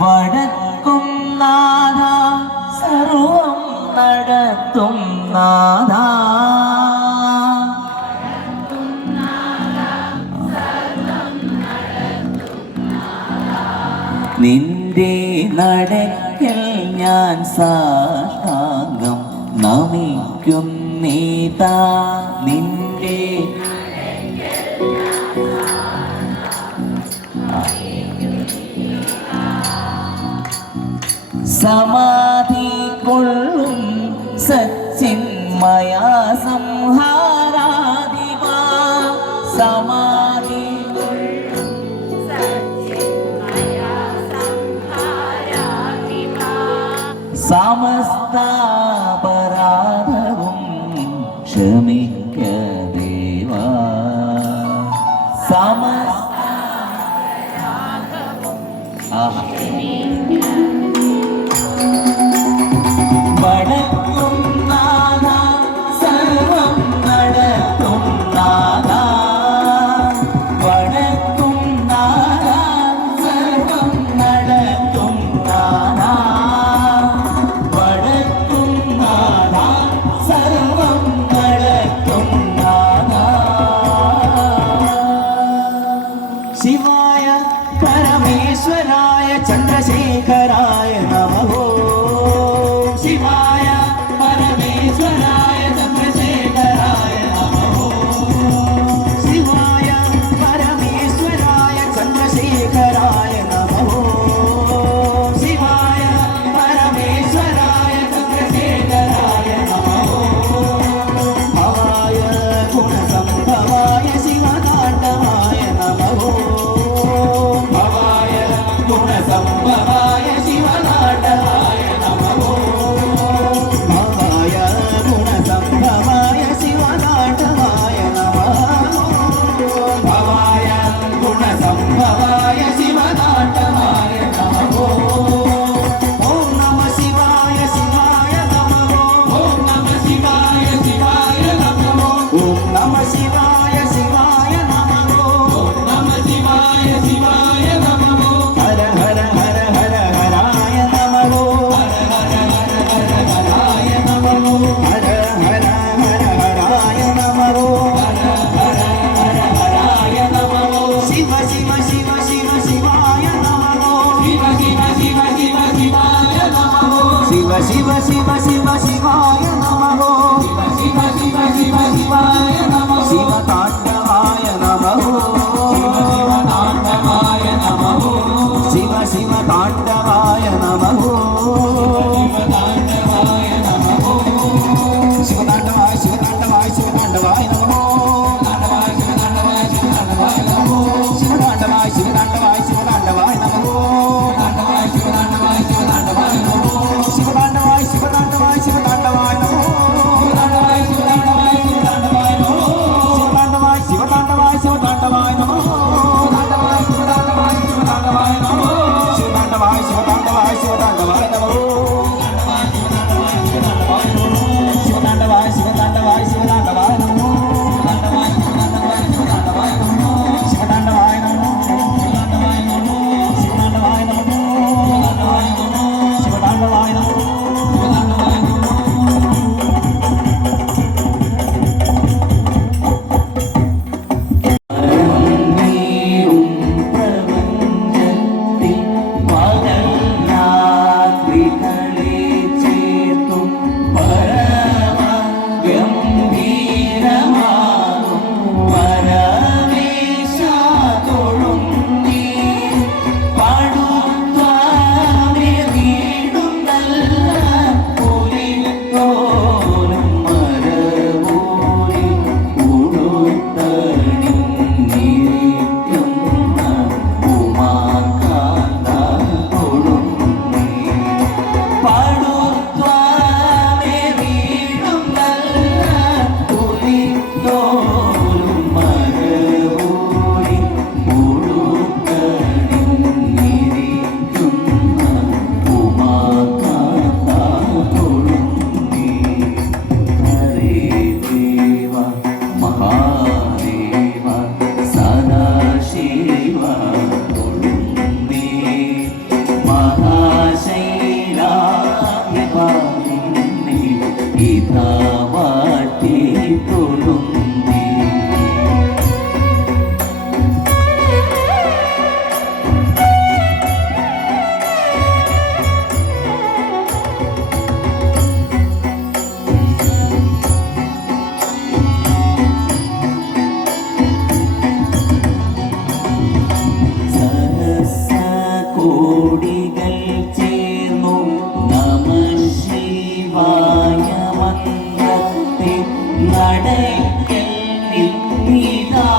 വടക്കും നാഥ സർവം നടത്തും നാഥ നിന്റെ നടക്കൽ ഞാൻ സാഷ്ടാംഗം നമിക്കുന്നീതാ നിന്റെ സമാധി കൊള്ളും സച്ചിന്മയ സംഹാരാധിവാ സമാധി സമസ്താപരാധവും ക്ഷമിക്ക ദേവാ വടക്കും നാഥ സർവം നടത്തും നാഥ വടക്കും നാഥ സർവം നടത്തും നാഥ വടക്കും നാഥ സർവം നടത്തും നാഥ ശിവായ പരമേശ്വരായ ചന്ദ്രശേഖരായ നമഃ ശിവായ പരമേശ്വരായ ചന്ദ്രശേഖരായ നമഃ ശിവായ പരമേശ്വരായ ചന്ദ്രശേഖരായ നമഃ ശിവായ പരമേശ്വരായ ചന്ദ്രശേഖരായ നമഃ ഭവായ ഗുണസംഭവായ ശിവതാണ്ഡവായ നമഃ ഭവായ ഗുണസംഭവായ ശിവതാണ്ഡവായ നമഃ ഭവായ ഗുണസംഭവായ ശിവതാണ്ഡവായ നമഃ ഭവായ ഗുണസംഭവായ ശിവതാണ്ഡവായ നമഃ ഓം നമഃ ശിവായ ശിവായ നമഃ ഓം നമഃ ശിവായ ശിവായ നമഃ ഓം നമഃ ശിവായ ശിവായ നമഃ ഓം നമഃ ശിവായ ശിവായ നമഃ ഹര ഹര ഹര ഹര ഹരായ നമഃ ഹര ഹര ഹര ഹര ഹരായ നമഃ ഹര ഹര ഹര ഹരായ നമഃ ഹര ഹര ഹര ഹരായ നമഃ ശിവ ശിവ ശിവ ശിവ ശിവായ നമഃ ശിവ ശിവ ശിവ ശിവ ശിവായ നമഃ ശിവ ശിവ ശിവ ശിവ ശിവായ നമഃ ശിവ ശിവ ശിവ ശിവായ നമഃ ശിവതാണ്ഡവായ നമഃ ശിവതാണ്ഡവായ നമഃ ശിവ ശിവതാണ്ഡവായ നമഃ ശിവതാണ്ഡവായ നമഃ ശിവതാണ്ഡവായ ശിവതാണ്ഡവായ ശിവതാണ്ഡവായ നമഃ ശിവതാണ്ഡവായ ശിവതാണ്ഡവായ ശിവതാണ്ഡവായ ശിവതാണ്ഡവായ നമഃ ശിവതാണ്ഡവായ ശിവതാണ്ഡവായ ശിവതാണ്ഡവായ ശിവതാണ്ഡവായ ശിവതാണ്ഡവായ നമഃ ശിവതാണ്ഡവായ ശിവതാണ്ഡവായ ശിവതാണ്ഡവായ നമഃ ശിവതാണ്ഡവായ ശിവതാണ്ഡവായ ശിവതാണ്ഡവായ നമഃ ശിവതാണ്ഡവായ ശിവതാണ്ഡവായ ശിവതാണ്ഡവായ നമഃ ശിവതാണ്ഡവായ നമഃ ശിവതാണ്ഡവായ നമഃ ശിവതാണ്ഡവായ നമഃ പ്രപഞ്ചത്തിൽ പകൽ രാത്രികൾ ഇതാ വാട്ടി തൊഴുന്നേ. കോടികൾ ചേർന്നു നമഃ ശിവായ മന്ത്രത്തെ നടക്കൽ നിന്നിതാ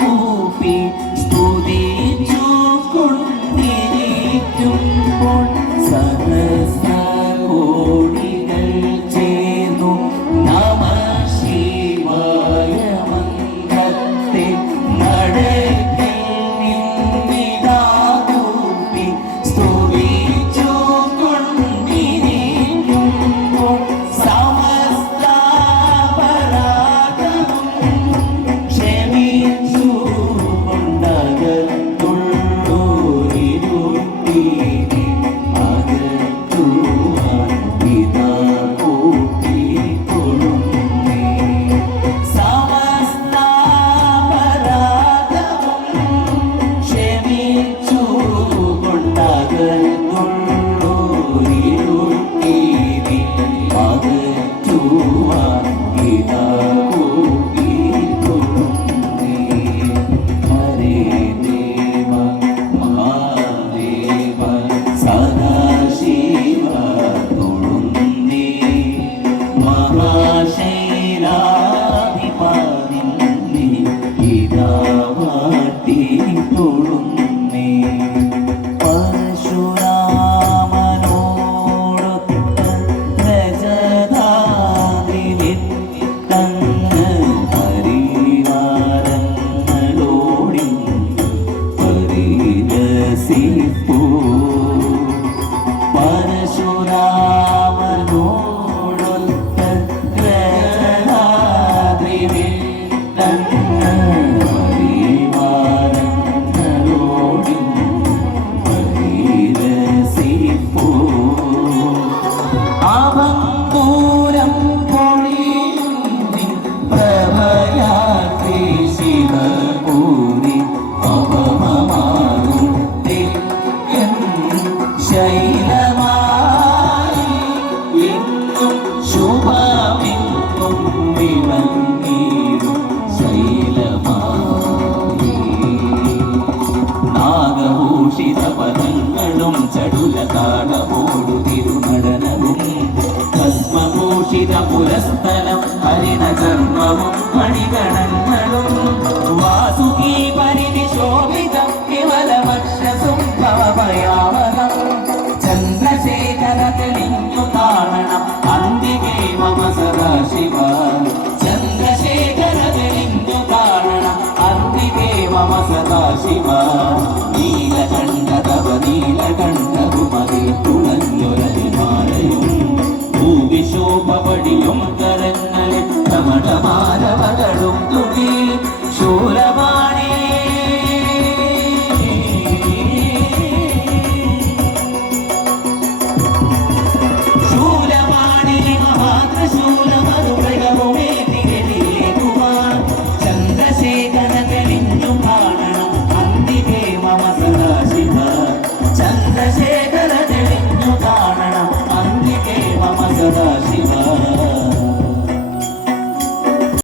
കൂപ്പി സ്തുതിച്ചു കൊണ്ടിരിക്കുമ്പോൾ സഹസ്ര കോടികൾ ചേർന്നു നമഃ ശിവായ മന്ത്രത്തെ നടക്കൽ നിന്നിതാ നാഗഭൂഷിതപദങ്ങളും ചടുല താളമോടു തിരുനടനവും ഭസ്മഭൂഷിത പുരസ്ഥലം ഹരിണചർമ്മവും മണിഗണങ്ങളും വാസുകീ പരിനിശോഭിതം കേവലമക്ഷസും ഭവഭയാവഹം ചന്ദ്രശേഖരകലിംഗ